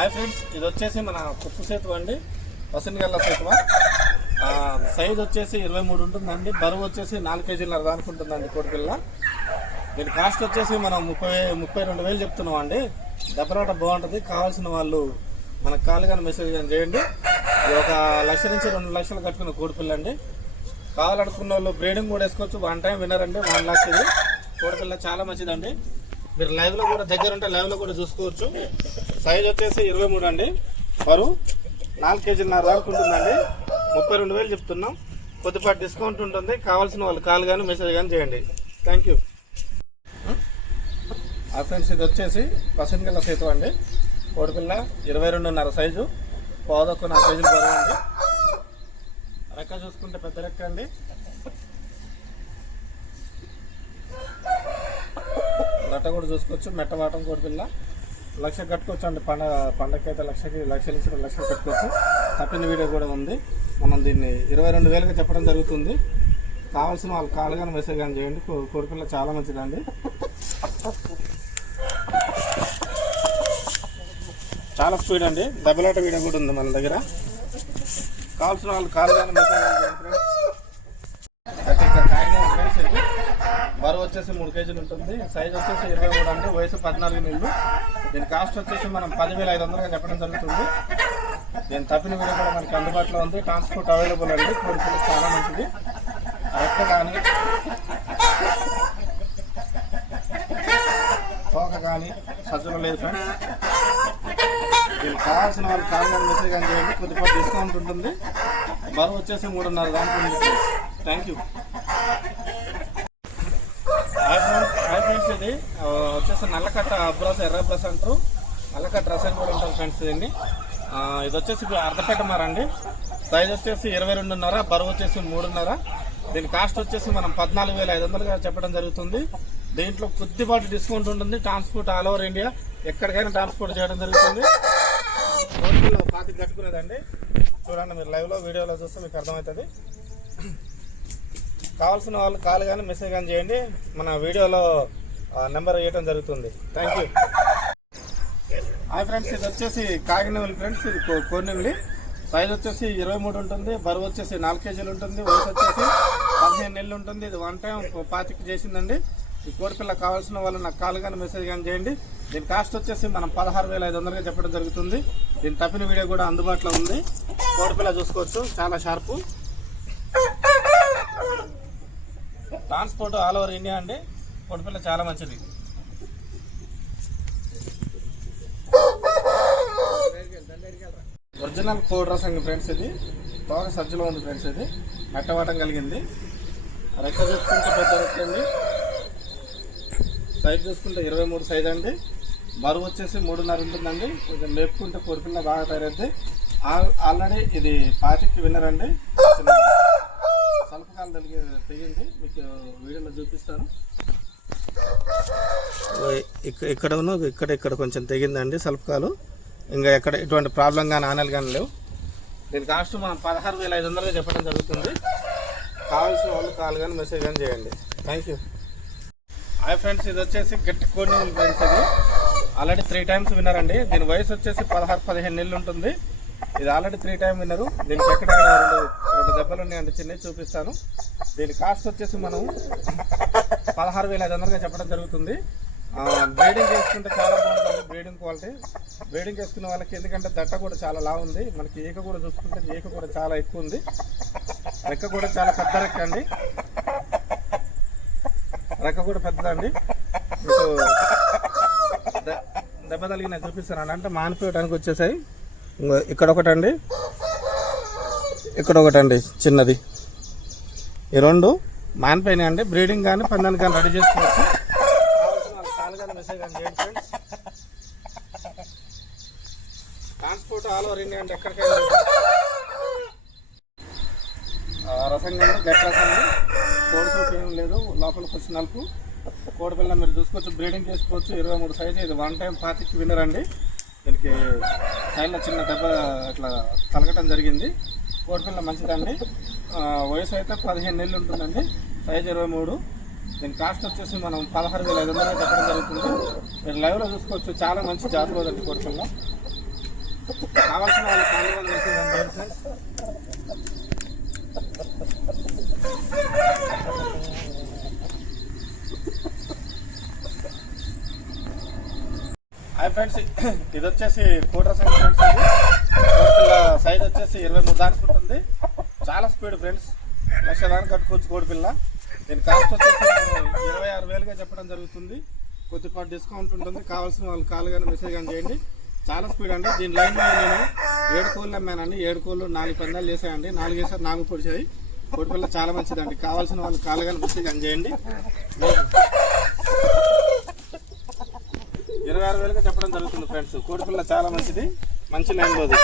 Hi friends, ఇది వచ్చేసి మన కుప్పు సేతువ అండి, వసంతగల్ల సేతువ. సైజ్ వచ్చేసి 23 ఉంటుందండి. బరువు వచ్చేసి 4 కేజీల దానికి ఉంటుందండి కోడిపిల్ల. దీని కాస్ట్ వచ్చేసి మనం 32,000 చెప్తున్నాం అండి. దెబ్బలాట బాగుంటుంది. కావాల్సిన వాళ్ళు మనకు కాల్ కానీ మెసేజ్ కానీ చేయండి. ఇది 1 లక్ష నుంచి 2 లక్షలు కట్టుకున్న కోడిపిల్ల అండి. కావాలనుకున్న వాళ్ళు బ్రీడింగ్ కూడా వేసుకోవచ్చు. 1 టైం వినరండి. 1 లక్ష ఇది కోడిపిల్ల చాలా మంచిదండి. మీరు లైవ్లో కూడా దగ్గర ఉంటే లైవ్లో కూడా చూసుకోవచ్చు. సైజ్ వచ్చేసి 23 అండి. బరువు 4 కేజీల దాకా ఉంటుందండి. 32,000 చెప్తున్నాం. కొద్దిపాటి డిస్కౌంట్ ఉంటుంది. కావాల్సిన వాళ్ళు కాల్ కానీ మెసేజ్ కానీ చేయండి. Thank you. ఫ్రెండ్స్, ఇది వచ్చేసి వసంతగల్ల సేతువ అండి. కోడిపిల్ల 22.5 సైజు, పావుదొక్క 4 కేజీల బరువు అండి. రెక్క చూసుకుంటే పెద్ద రెక్క అండి. నట్ట కూడా చూసుకోవచ్చు. మెట్టవాటం కోడిపిల్ల 1 లక్ష కట్టుకోవచ్చు అండి. పండగకైతే 1 లక్ష నుంచి 2 లక్షలు కట్టుకోవచ్చు. తప్పిన వీడియో కూడా ఉంది. మనం దీన్ని 22,000గా చెప్పడం జరుగుతుంది. కావాల్సిన వాళ్ళు కాల్ కానీ మెసేజ్ కానీ చేయండి. కోడిపిల్ల చాలా మంచిదండి. చాలా స్పీడ్ అండి. దెబ్బలాట వీడియో కూడా ఉంది మన దగ్గర. కావాల్సిన వాళ్ళు కాల్ కానీ మెసేజ్ కానీ చేయండి. బరువు వచ్చేసి 3 కేజీలు ఉంటుంది. సైజ్ వచ్చేసి 23 అండి. వయసు 14 నెలలు. దీని కాస్ట్ వచ్చేసి మనం 10,500గా చెప్పడం జరుగుతుంది. దీని తప్పిన వీడియో కూడా మనకి అందుబాటులో ఉంది. ట్రాన్స్పోర్ట్ అవైలబుల్ అండి. కోడిపిల్ల చాలా మంచిది. రెక్క కానీ తోక కానీ సజ్జలు లేదు ఫ్రెండ్స్. దీనికి కావాల్సిన వాళ్ళు కాల్ కానీ మెసేజ్ కానీ చేయండి. కొద్దిపాటి డిస్కౌంట్ ఉంటుంది. బరువు వచ్చేసి 3.5 దానికి ఉంది. Thank you. హాయ్ ఫ్రెండ్స్, ఇది వచ్చేసి నల్లకట్ట అబ్రాస్, ఎర్ర అబ్రాస్ అంటారు. నల్లకట్ట రసం కూడా ఉంటారు ఫ్రెండ్స్. దీన్ని ఇది వచ్చేసి అర్ధపెట్ట మారండి. సైజ్ వచ్చేసి 22.5, బరువు వచ్చేసి 3.5. దీని కాస్ట్ వచ్చేసి మనం 14,500గా చెప్పడం జరుగుతుంది. దీంట్లో కొద్దిపాటి డిస్కౌంట్ ఉంటుంది. ట్రాన్స్పోర్ట్ ఆల్ ఓవర్ ఇండియా, ఎక్కడికైనా ట్రాన్స్పోర్ట్ చేయడం జరుగుతుంది. కోడిపిల్ల 25 కట్టుకునేదండి. చూడండి, మీరు లైవ్లో వీడియోలో చూస్తే మీకు అర్థమవుతుంది. కావాల్సిన వాళ్ళు కాల్ కానీ మెసేజ్ కానీ చేయండి. మన వీడియోలో నెంబర్ ఇవ్వడం జరుగుతుంది. Thank you. హాయ్ ఫ్రెండ్స్, ఇది వచ్చేసి కాకినెవలి ఫ్రెండ్స్. ఇది కోడినెవలి. సైజ్ వచ్చేసి 23 ఉంటుంది. బరువు వచ్చేసి 4 కేజీలు ఉంటుంది. వయసు వచ్చేసి 15 నెలలు ఉంటుంది. ఇది 1 టైం 25 చేసిందండి. ఈ కోడిపిల్ల కావాల్సిన వాళ్ళు నాకు కాల్ కానీ మెసేజ్ కానీ చేయండి. దీని కాస్ట్ వచ్చేసి మనం 16,500గా చెప్పడం జరుగుతుంది. దీని తప్పిన వీడియో కూడా అందుబాటులో ఉంది. కోడిపిల్ల చూసుకోవచ్చు, చాలా sharp. Transport all over India అండి. కోడిపిల్ల చాలా మంచిది. ఒరిజినల్ కోడి రసం ఫ్రెండ్స్. ఇది తోక సజ్జలో ఉంది ఫ్రెండ్స్. ఇది మెట్టవాటం కలిగింది. రెక్క చూసుకుంటే పెద్ద రెక్క అండి. సైజ్ చూసుకుంటే 23 సైజ్ అండి. బరువు వచ్చేసి 3.5 ఉంటుందండి. కొంచెం మేపుకుంటే కోడిపిల్ల బాగా తయారైంది. ఆల్రెడీ ఇది 25కి విన్నర్ అండి. సల్పకాలు తెగింది. మీకు వీడియోలో చూపిస్తాను. ఇక్కడ కొంచెం తెగిందండి సల్పకాలు. ఇంకా ఎక్కడ ఎటువంటి ప్రాబ్లం కానీ ఆనలు కానీ లేవు. దీని కాస్ట్ మనం 16,500గా చెప్పడం జరుగుతుంది. కావాల్సిన వాళ్ళు కాల్ కానీ మెసేజ్ కానీ చేయండి. Thank you. హాయ్ ఫ్రెండ్స్, ఇది వచ్చేసి గట్టి కోడినెవలి ఫ్రెండ్స్. ఇది ఆల్రెడీ 3 టైమ్స్ విన్నర్ అండి. దీని వయసు వచ్చేసి 16-15 నెలలు ఉంటుంది. ఇది ఆల్రెడీ 3 టైం విన్నరు. దీనికి ఎక్కడ 2 దెబ్బలు ఉన్నాయండి. చిన్నవి చూపిస్తాను. దీని కాస్ట్ వచ్చేసి మనం 16,500గా చెప్పడం జరుగుతుంది. బ్రీడింగ్ చేసుకుంటే చాలా బాగుంటుంది. Breeding quality. బ్రీడింగ్ చేసుకునే వాళ్ళకి, ఎందుకంటే దట్ట కూడా చాలా లావు ఉంది. మనకి ఈక కూడా చూసుకుంటే ఈక కూడా చాలా ఎక్కువ ఉంది. రెక్క కూడా చాలా పెద్ద రెక్క అండి. రెక్క కూడా పెద్దదండి. మీకు దెబ్బ తగిలిన చూపిస్తానండి. అంటే మానిపోయడానికి వచ్చేసాయి. ఇక్కడ ఒకటండి, ఇక్కడ ఒకటండి చిన్నది. ఈ 2 మానిపోయినాయి అండి. బ్రీడింగ్ కానీ పందానికి కానీ రెడీ చేసుకోవచ్చు. కాల్ కానీ మెసేజ్ కానీ చేయండి friends. Transport all over India అంటే ఎక్కడికైనా రసం కానీ గట్టి రసం. కోడి సూప్ ఏం లేదు. లోపల కొంచెం నలుపు. కోడిపిల్ల మీరు చూసుకోవచ్చు. బ్రీడింగ్ చేసుకోవచ్చు. 23 సైజు. ఇది 1 టైం 25కి విన్నర్ అండి. దీనికి సైడ్లో చిన్న దెబ్బ అట్లా తలగటం జరిగింది. కోడిపిల్ల మంచిదండి. వయసు అయితే 15 నెలలు ఉంటుందండి. సైజ్ 23. దీని కాస్ట్ వచ్చేసి మనం 16,500 చెప్పడం జరుగుతుంది. మీరు లైవ్లో చూసుకోవచ్చు. చాలా మంచి జాతి రోజండి కోడిపిల్ల. కావాల్సిన వాళ్ళు కాలుగా మెసేజ్ చేయండి ఫ్రెండ్స్. హాయ్ ఫ్రెండ్స్, ఇది వచ్చేసి కోట్ర సైజ్ ఫ్రెండ్స్. ఇది కోడిపిల్ల సైజ్ వచ్చేసి 23 దానికి ఉంటుంది. చాలా స్పీడ్ ఫ్రెండ్స్, 1,00,000 దానికి కట్టుకోవచ్చు కోడిపిల్ల. దీని కాస్ట్ వచ్చేసి 26,000గా చెప్పడం జరుగుతుంది. కొద్దిపాటి డిస్కౌంట్ ఉంటుంది. కావాల్సిన వాళ్ళు కాల్ కానీ మెసేజ్ కానీ చేయండి. చాలా స్పీడ్ అండి. దీని లైన్లో నేను 7 కోళ్ళు అమ్మానండి. 7 కోళ్ళు 4 పందాలు చేసాయండి. 4 వేసారు, 4 పొడిచాయి. కోడిపిల్ల చాలా మంచిదండి. కావాల్సిన వాళ్ళు కాల్ కానీ మెసేజ్ కానీ చేయండి. 26,000గా చెప్పడం జరుగుతుంది ఫ్రెండ్స్. కోడిపిల్ల చాలా మంచిది, మంచి లైన్లోది.